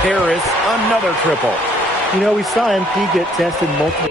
Harris, another triple. You know, we saw MP get tested multiple.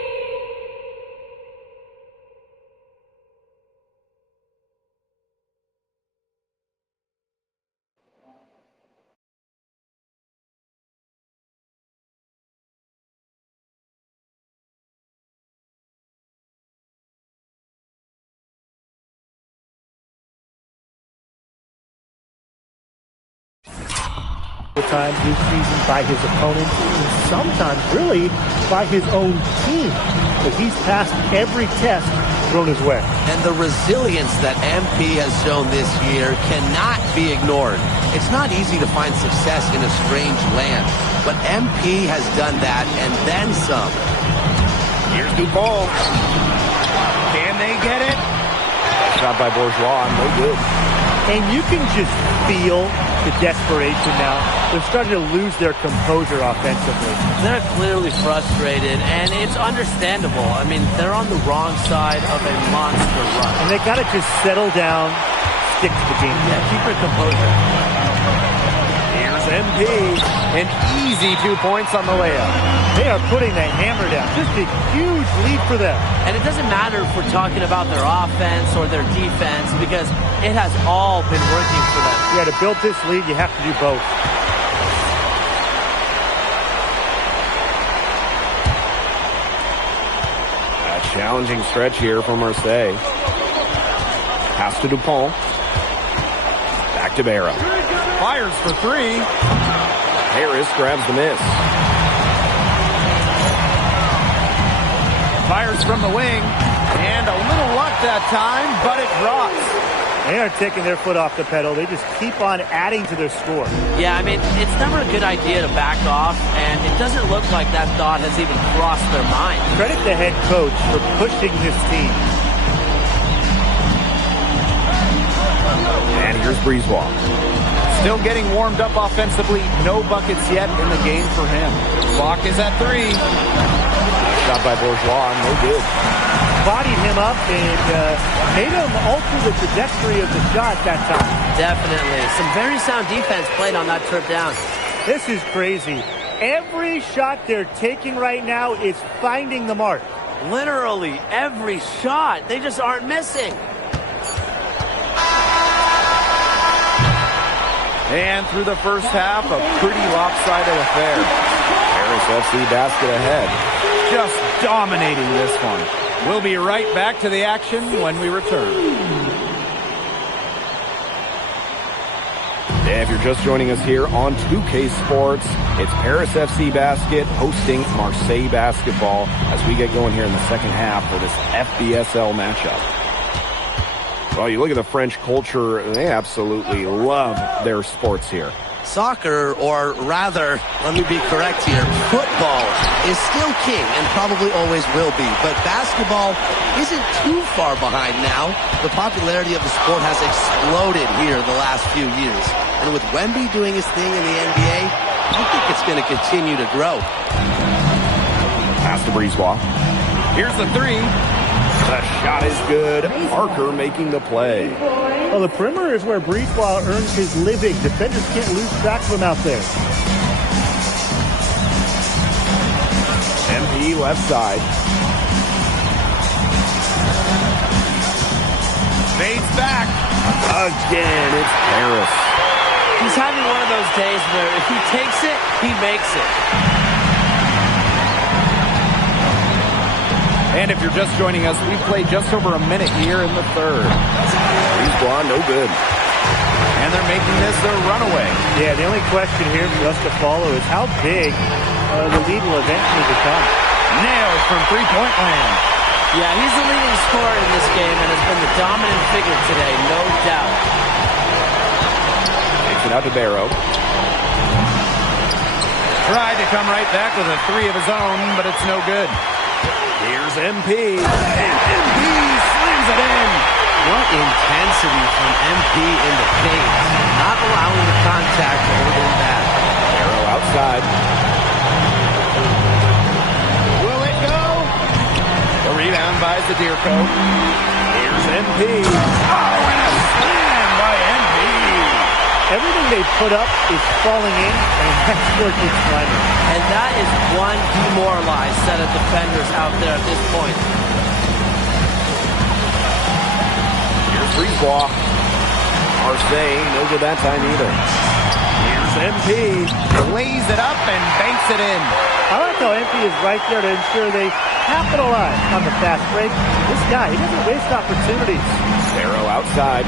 Times this season by his opponents, and sometimes really by his own team. But he's passed every test thrown his way. And the resilience that MP has shown this year cannot be ignored. It's not easy to find success in a strange land, but MP has done that and then some. Here's Dupont. Can they get it? Shot by Bourgeois, no good. And you can just feel the desperation now. They're starting to lose their composure offensively. They're clearly frustrated, and it's understandable. I mean, they're on the wrong side of a monster run. And they got to just settle down, stick to the game. Yeah, keep your composure. Here's MP. An easy 2 points on the layup. They are putting the hammer down. Just a huge lead for them. And it doesn't matter if we're talking about their offense or their defense, because it has all been working for them. Yeah, to build this lead, you have to do both. A challenging stretch here for Marseille. Pass to Dupont. Back to Barra. Fires for three. Harris grabs the miss. Fires from the wing. And a little luck that time, but it drops. They aren't taking their foot off the pedal. They just keep on adding to their score. Yeah, I mean, it's never a good idea to back off, and it doesn't look like that thought has even crossed their mind. Credit the head coach for pushing his team. And here's Brisebois. Still getting warmed up offensively. No buckets yet in the game for him. Clock is at 3. Shot by Bourgeois, no good. Bodied him up and made him alter the trajectory of the shot that time. Definitely. Some very sound defense played on that trip down. This is crazy. Every shot they're taking right now is finding the mark. Literally every shot. They just aren't missing. And through the first half, a pretty lopsided affair. Harris FC basket ahead. Just dominating this one. We'll be right back to the action when we return. And if you're just joining us here on 2K Sports, it's Paris FC Basket hosting Marseille Basketball as we get going here in the second half for this FBSL matchup. Well, you look at the French culture, they absolutely love their sports here. Soccer, or rather, let me be correct here, football is still king and probably always will be. But basketball isn't too far behind now. The popularity of the sport has exploded here the last few years. And with Wemby doing his thing in the NBA, I think it's going to continue to grow. Pass to Brisebois. Here's the three. The shot is good. Parker making the play. Well, the perimeter is where Brisebois earns his living. Defenders can't lose track of him out there. MP left side. Fades back. Again, it's Harris. He's having one of those days where if he takes it, he makes it. And if you're just joining us, we've played just over a minute here in the third. Brisebois, no good. And they're making this their runaway. Yeah, the only question here for us to follow is how big the lead will eventually become. Nailed from three-point land. Yeah, he's the leading scorer in this game and has been the dominant figure today, no doubt. Takes it out to Barrow. Tried to come right back with a three of his own, but it's no good. Here's MP. And MP slams it in. What intensity from MP in the paint. Not allowing the contact to hold him back. Barrow outside. Will it go? The rebound by Zadirko. Here's MP. Oh, and a slam by MP. Everything they put up is falling in, and that score keeps climbing. And that is one demoralized set of defenders out there at this point. Here's Brisebois. Marseille, no good that time either. Here's MP. Lays it up and banks it in. I like how MP is right there to ensure they capitalize on the fast break. This guy, he doesn't waste opportunities. Barrow outside.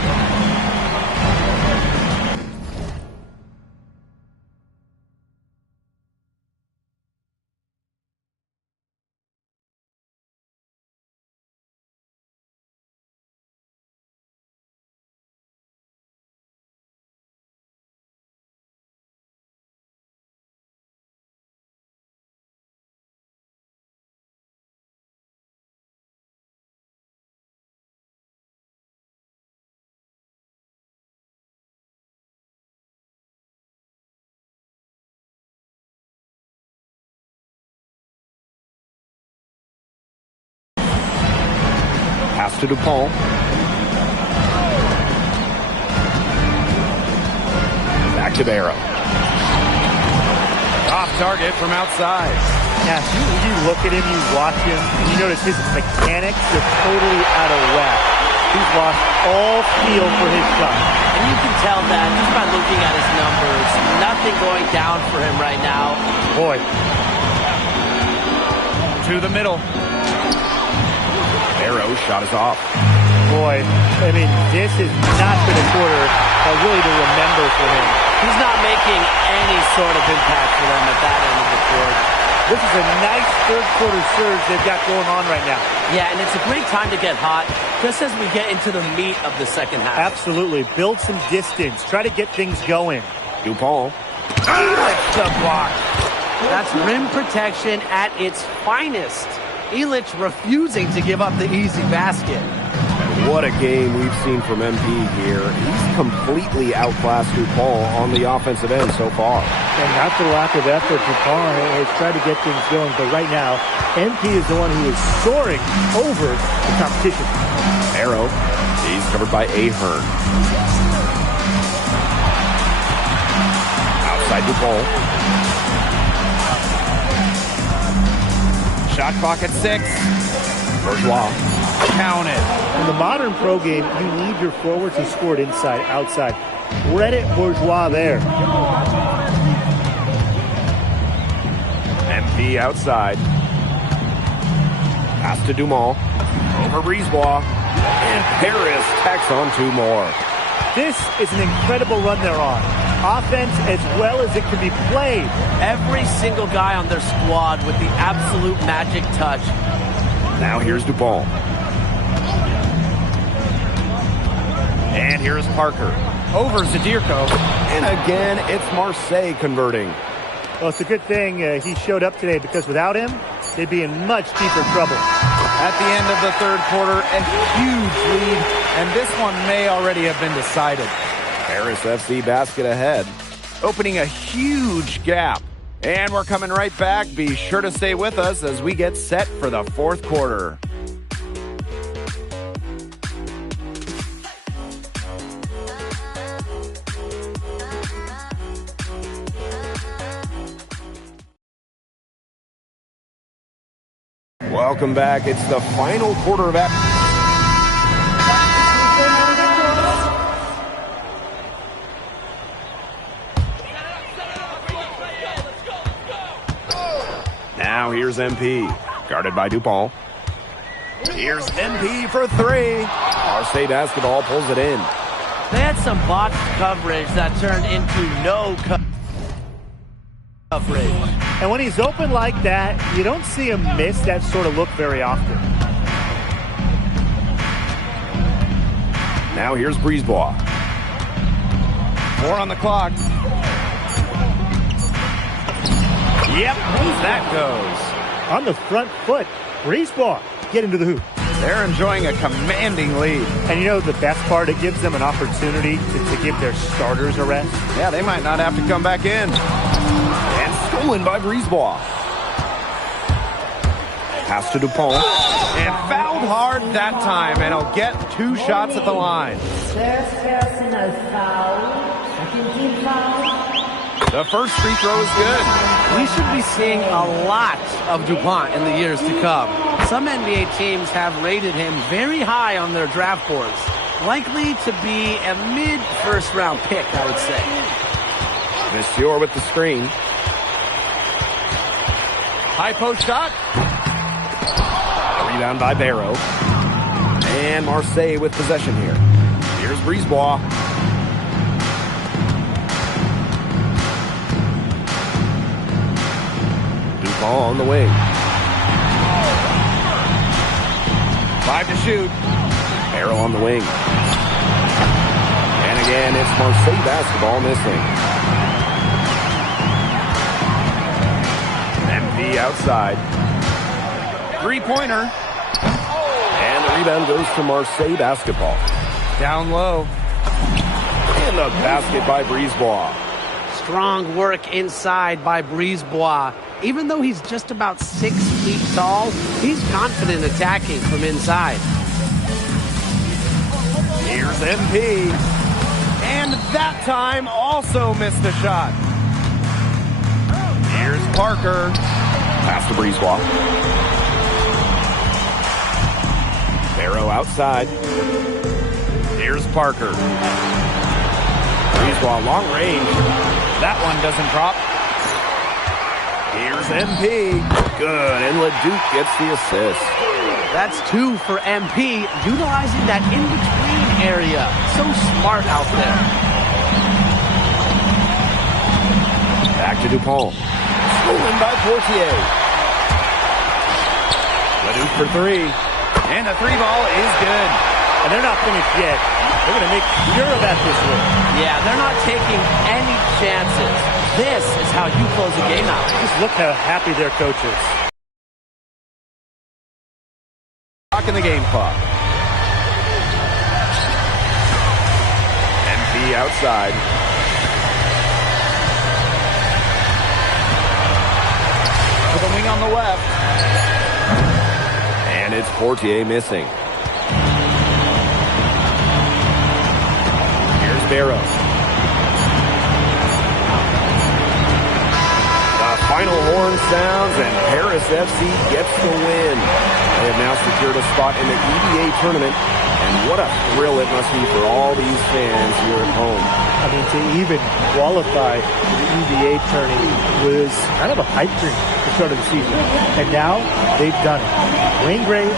Pass to DuPont. Back to Barrow. Off target from outside. Yeah, you look at him, you watch him, and you notice his mechanics are totally out of whack. He's lost all feel for his shot. And you can tell that just by looking at his numbers. Nothing going down for him right now. Boy. To the middle. Barrow shot is off. Boy, I mean, this has not been a quarter really to remember for him. He's not making any sort of impact for them at that end of the court. This is a nice third quarter surge they've got going on right now. Yeah, and it's a great time to get hot, just as we get into the meat of the second half. Absolutely. Build some distance. Try to get things going. DuPont. The block. That's rim protection at its finest. Illich refusing to give up the easy basket. What a game we've seen from MP here. He's completely outclassed DuPont on the offensive end so far. And not for lack of effort, DuPont has tried to get things going, but right now, MP is the one who is soaring over the competition. Barrow, he's covered by Ahern. Outside DuPont. Shot clock at 6. Bourgeois. Count it. In the modern pro game, you need your forwards who scored inside, outside. Credit Bourgeois there. MP outside. Pass to Dumont. Over Brisebois. And Paris tacks on 2 more. This is an incredible run they're on. Offense as well as it can be played. Every single guy on their squad with the absolute magic touch. Now here's DuPont. And here's Parker. Over Zadirko. And again, it's Marseille converting. Well, it's a good thing he showed up today, because without him, they'd be in much deeper trouble. At the end of the third quarter, a huge lead, and this one may already have been decided. Paris FC basket ahead. Opening a huge gap. And we're coming right back. Be sure to stay with us as we get set for the fourth quarter. Welcome back. It's the final quarter of that. Now here's MP, guarded by DuPont. Here's MP for 3. Marseille basketball pulls it in. They had some box coverage that turned into no coverage. And when he's open like that, you don't see him miss that sort of look very often. Now here's Brisebois. 4 on the clock. Yep, that goes. On the front foot, Brisebois get into the hoop. They're enjoying a commanding lead. And you know the best part, it gives them an opportunity to give their starters a rest. Yeah, they might not have to come back in. And stolen by Brisebois. Pass to DuPont. And fouled hard that time, and he'll get 2 shots at the line. First personal foul. Second team The first free throw is good. We should be seeing a lot of DuPont in the years to come. Some NBA teams have rated him very high on their draft boards. Likely to be a mid-first round pick, I would say. Monsieur with the screen. High post shot. Rebound by Barrow. And Marseille with possession here. Here's Brisebois. Dupont on the wing. 5 to shoot. Barrow on the wing. And again, it's Marseille basketball missing. MP outside. Three-pointer. And the rebound goes to Marseille basketball. Down low. And the basket by Brisebois. Strong work inside by Brisebois. Even though he's just about 6 feet tall, he's confident attacking from inside. Here's MP. And that time also missed the shot. Here's Parker. Pass to Brisebois. Barrow outside. Here's Parker. Brisebois long range. That one doesn't drop. Here's MP. Good. And LeDuc gets the assist. That's 2 for MP, utilizing that in-between area. So smart out there. Back to Dupont. Stolen by Portier. LeDuc for 3. And the 3 ball is good. And they're not finished yet. They're going to make sure that this way. Yeah, they're not taking any chances. This is how you close a game out. Just look how happy their coach is. In the game clock. MP outside. For the wing on the left. And it's Portier missing. Here's Barrow. The final horn sounds and Paris FC gets the win. They have now secured a spot in the EBA tournament, and what a thrill it must be for all these fans here at home. I mean, to even qualify for the EBA tourney was kind of a pipe dream at the start of the season. And now they've done it. Wayne Graves,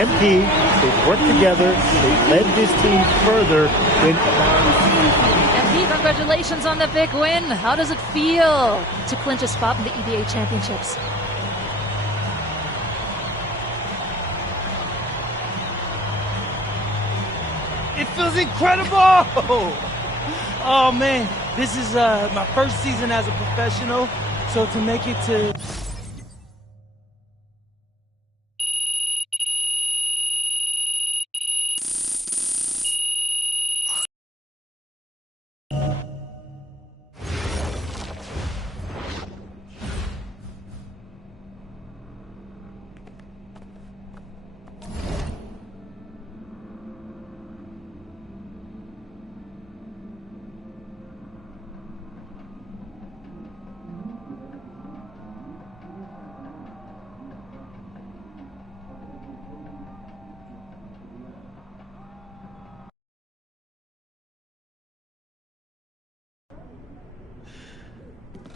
MP, they've worked together. They've led this team further. MP, congratulations on the big win. How does it feel to clinch a spot in the EBA championships? It feels incredible! Oh man, this is my first season as a professional, so to make it to...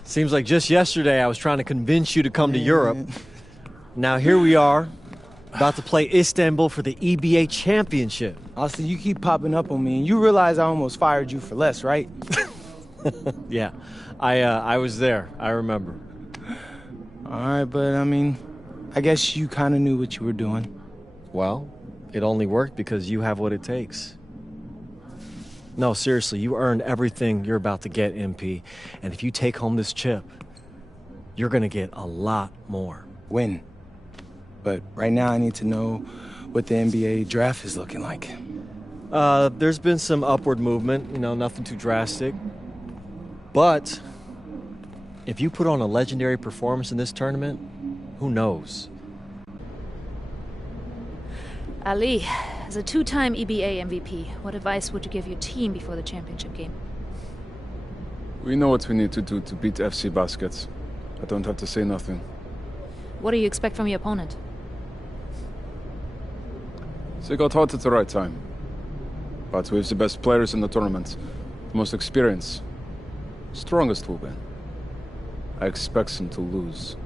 Seems like just yesterday I was trying to convince you to come to Europe. Now here we are, about to play Istanbul for the EBA championship. Austin, you keep popping up on me, and you realize I almost fired you for less, right? Yeah, I was there. I remember. All right, but I mean, I guess you kind of knew what you were doing. Well, it only worked because you have what it takes. No, seriously, you earned everything you're about to get, MP. And if you take home this chip, you're going to get a lot more. Win. But right now I need to know what the NBA draft is looking like. There's been some upward movement, nothing too drastic. But if you put on a legendary performance in this tournament, who knows? Ali, as a 2-time EBA MVP, what advice would you give your team before the championship game? We know what we need to do to beat FC Baskets. I don't have to say nothing. What do you expect from your opponent? They got hot at the right time. But we have the best players in the tournament. The most experience. Strongest will win. I expect them to lose.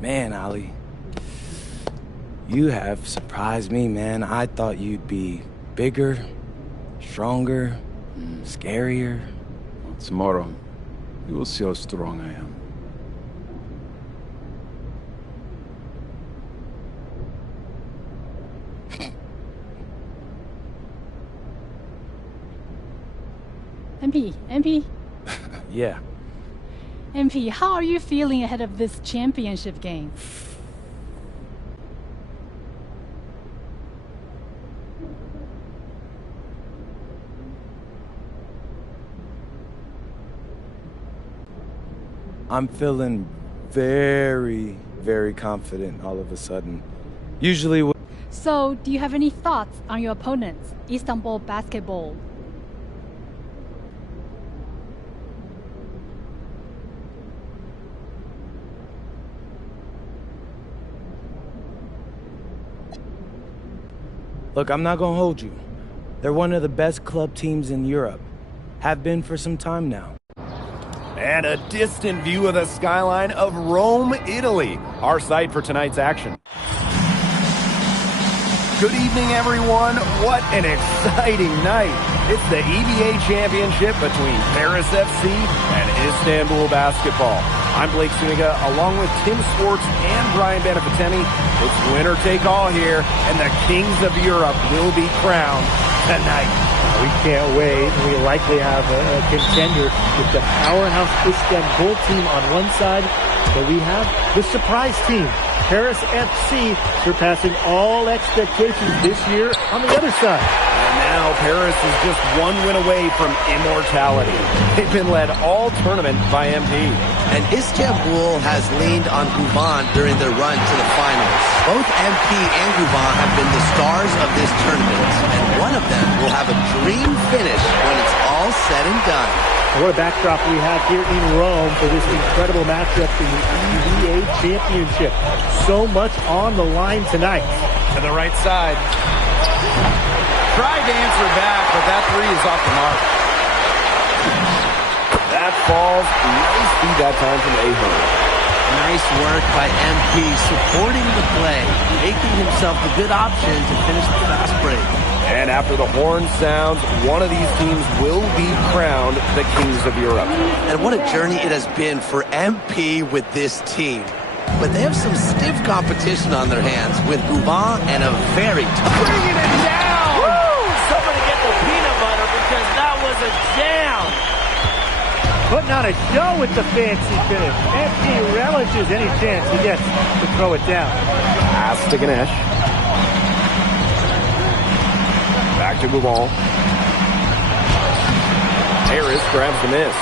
Man, Ali, you have surprised me, man. I thought you'd be bigger, stronger, scarier. Tomorrow, you will see how strong I am. MP, Yeah. MP, how are you feeling ahead of this championship game? I'm feeling very, very confident all of a sudden. Usually... So, do you have any thoughts on your opponents, Istanbul Basketball? Look, I'm not gonna hold you. They're one of the best club teams in Europe. Have been for some time now. And a distant view of the skyline of Rome, Italy, our site for tonight's action. Good evening, everyone. What an exciting night. It's the EBA championship between Paris FC and Istanbul Basketball. I'm Blake Zuniga, along with Tim Swartz and Brian Beneficenti. It's winner take all here, and the kings of Europe will be crowned tonight. We can't wait. We likely have a contender with the powerhouse Istanbul team on one side, but we have the surprise team, Paris FC, surpassing all expectations this year on the other side. And now Paris is just one win away from immortality. They've been led all tournament by MP. And Istanbul has leaned on Guban during their run to the finals. Both MP and Guban have been the stars of this tournament, and one of them will have a dream finish when it's all said and done. And what a backdrop we have here in Rome for this incredible matchup in the EBA Championship. So much on the line tonight. To the right side. Tried to answer back, but that three is off the mark. That falls. Nice feed that time from Ahern. Nice work by MP, supporting the play, making himself a good option to finish the fast break. And after the horn sounds, one of these teams will be crowned the kings of Europe. And what a journey it has been for MP with this team. But they have some stiff competition on their hands with Guban and a very tough... Bringing it down! Woo! Somebody get the peanut butter because that was a jam! Putting on a show with the fancy finish. MP relishes any chance he gets to throw it down. Pass to Ganesh. Back to Guban. Harris grabs the miss.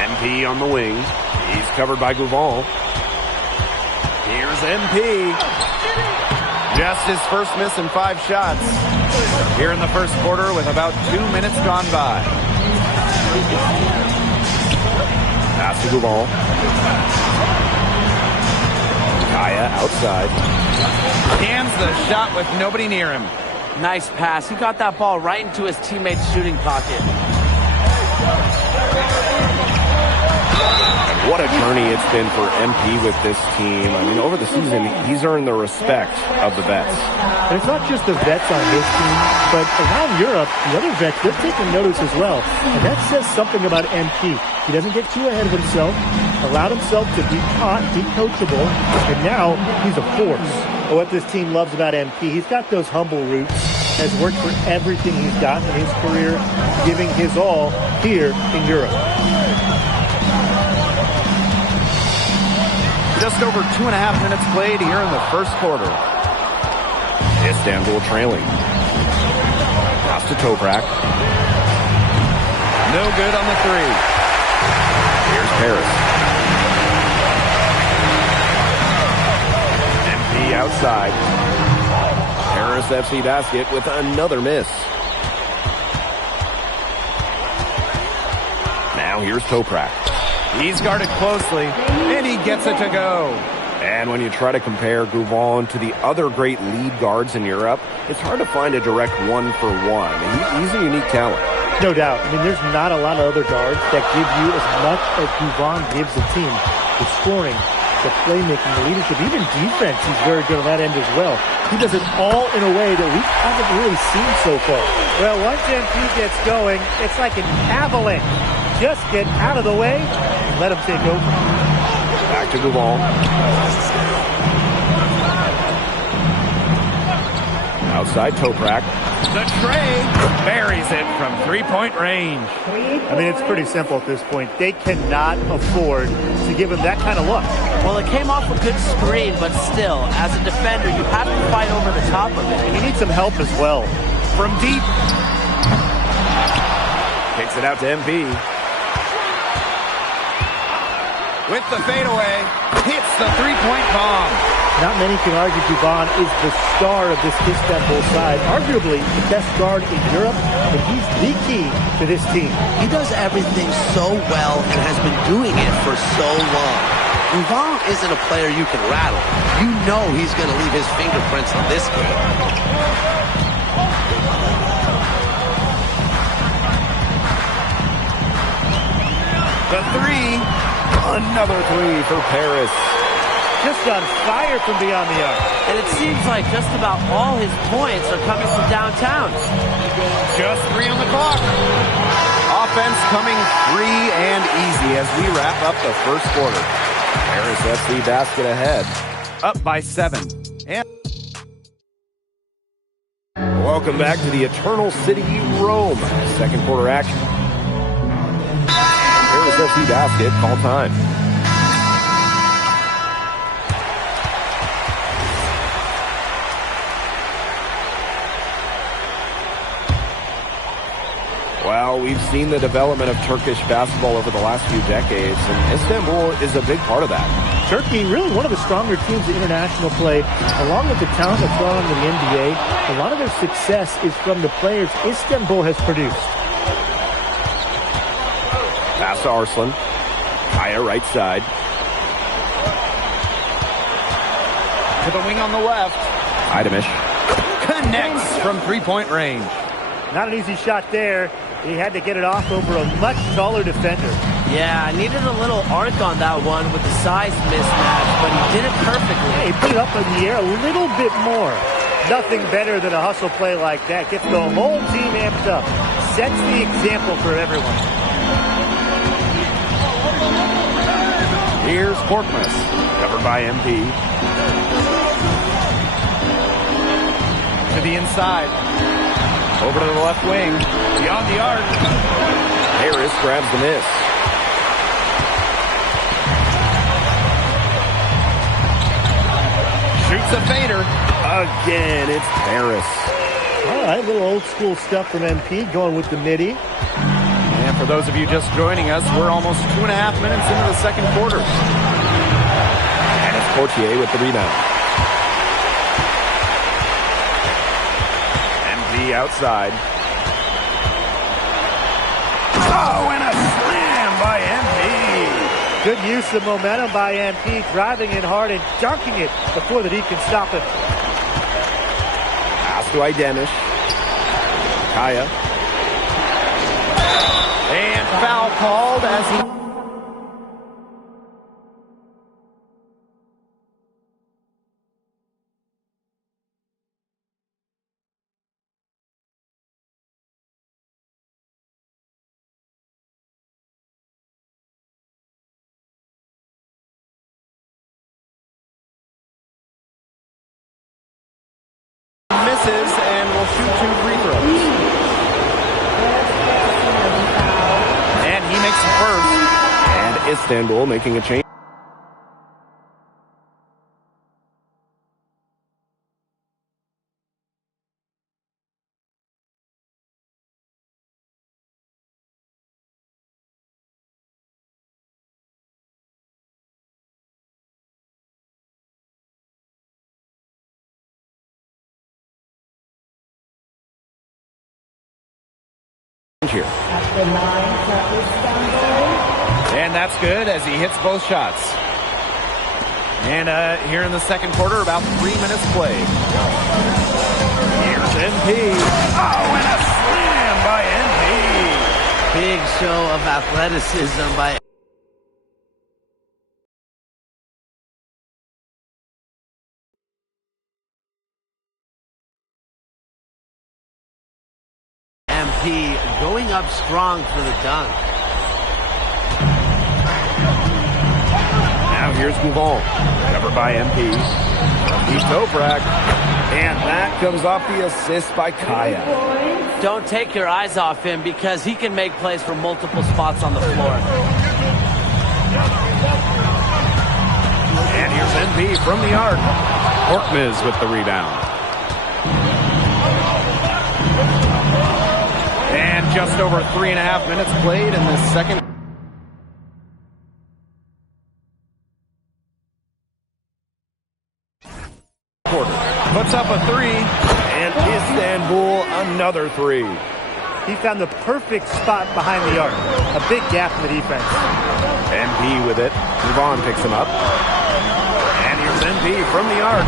MP on the wing. He's covered by Guban. Here's MP. Just his first miss in 5 shots. Here in the first quarter with about 2 minutes gone by. Pass to Guban. Kaya outside. Hands the shot with nobody near him. Nice pass. He got that ball right into his teammate's shooting pocket. What a journey it's been for MP with this team. I mean, over the season, he's earned the respect of the vets. And it's not just the vets on his team, but around Europe, the other vets, they're taking notice as well. And that says something about MP. He doesn't get too ahead of himself, allowed himself to be taught, be coachable, and now he's a force. But what this team loves about MP, he's got those humble roots, has worked for everything he's got in his career, giving his all here in Europe. Just over 2.5 minutes played here in the first quarter. Istanbul trailing. Pass to Toprak. No good on the three. Here's Paris. outside. Paris FC Basket with another miss. Now here's Toprak. He's guarded closely, and he gets it to go. And when you try to compare Gouvon to the other great lead guards in Europe, it's hard to find a direct one-for-one. He's a unique talent. No doubt. I mean, there's not a lot of other guards that give you as much as Gouvon gives the team. The scoring, the playmaking, the leadership, even defense, he's very good on that end as well. He does it all in a way that we haven't really seen so far. Well, once MP gets going, it's like an avalanche. Just get out of the way and let him take over. Back to Gouvon. Outside Toprak. The trade buries it from three-point range. I mean, it's pretty simple at this point. They cannot afford to give him that kind of look. Well, it came off a good screen, but still, as a defender, you have to fight over the top of it. And you need some help as well. From deep. Kicks it out to MP. With the fadeaway, hits the three-point bomb. Not many can argue Gouvon is the star of this Istanbul side, arguably the best guard in Europe, and he's the key to this team. He does everything so well and has been doing it for so long. Gouvon isn't a player you can rattle. You know he's going to leave his fingerprints on this game. The three. Another three for Paris. Just on fire from beyond the arc. And it seems like just about all his points are coming from downtown. Just 3 on the clock. Offense coming free and easy as we wrap up the first quarter. Paris FC Basket ahead. Up by 7. And welcome back to the Eternal City, Rome. Second quarter action. Paris FC Basket, call time. Well, we've seen the development of Turkish basketball over the last few decades, and Istanbul is a big part of that. Turkey, really one of the stronger teams in international play, along with the talent that's brought on to the NBA. A lot of their success is from the players Istanbul has produced. Pass to Arslan. Kaya right side. to the wing on the left. Idemish connects from three-point range. Not an easy shot there. He had to get it off over a much taller defender. Yeah, needed a little arc on that one with the size mismatch, but he did it perfectly. Yeah, he put it up in the air a little bit more. Nothing better than a hustle play like that. Gets the whole team amped up. Sets the example for everyone. Here's Korkmaz, covered by MP. To the inside. Over to the left wing. Beyond the arc. Harris grabs the miss. Shoots a fader. Again, it's Paris. All right, a little old school stuff from MP, going with the midi. And for those of you just joining us, we're almost 2.5 minutes into the second quarter. And it's Portier with the rebound. MP outside. Oh, and a slam by MP. Good use of momentum by MP, driving in hard and dunking it before the D can stop him. Pass to Idemish. Kaya. And foul called as he... misses and will shoot 2 free throws. And he makes the first. And Istanbul making a change. here. And that's good as he hits both shots. And here in the second quarter, about 3 minutes played. Here's NP. Oh, and a slam by NP. Big show of athleticism by MP, going up strong for the dunk. Now here's Gouval, covered by MP. He's Toprak, and that comes off the assist by Kaya. Don't take your eyes off him because he can make plays from multiple spots on the floor. And here's NP from the arc. Korkmaz with the rebound. And just over 3.5 minutes played in the second quarter. Puts up a three, and Istanbul another three. He found the perfect spot behind the arc. A big gap in the defense. NP with it. Yvonne picks him up. And here's NP from the arc.